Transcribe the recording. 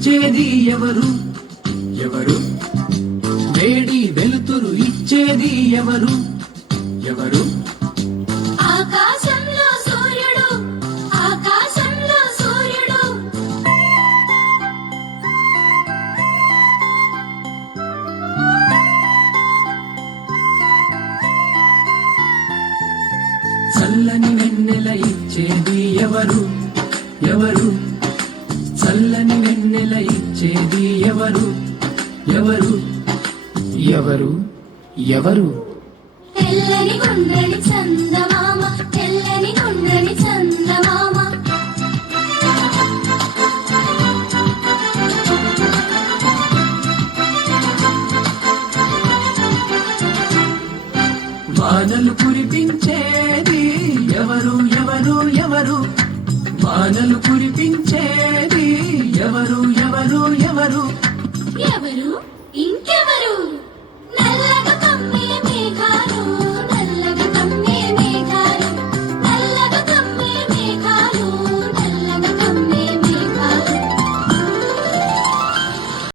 ఇచ్చేది ఎవరు ఎవరు వేడి వెలుతురు ఇచ్చేది ఎవరు ఎవరు ఆకాశంలో సూర్యుడు ఆకాశంలో సూర్యుడు చల్లని వెన్నెల ఇచ్చేది ఎవరు ఎవరు చల్లని వెన్నెల ఇచ్చేది ఎవరు ఎవరు ఎవరు ఎవరు తెల్లని గుండ్రని చందమామ తెల్లని గుండ్రని చందమామ వానలు కురిపించేది ఎవరు ఎవరు ఎవరు వానలు కురిపించేది ఎవరు ఎవరు ఎవరు ఎవరు ఇంకెవరు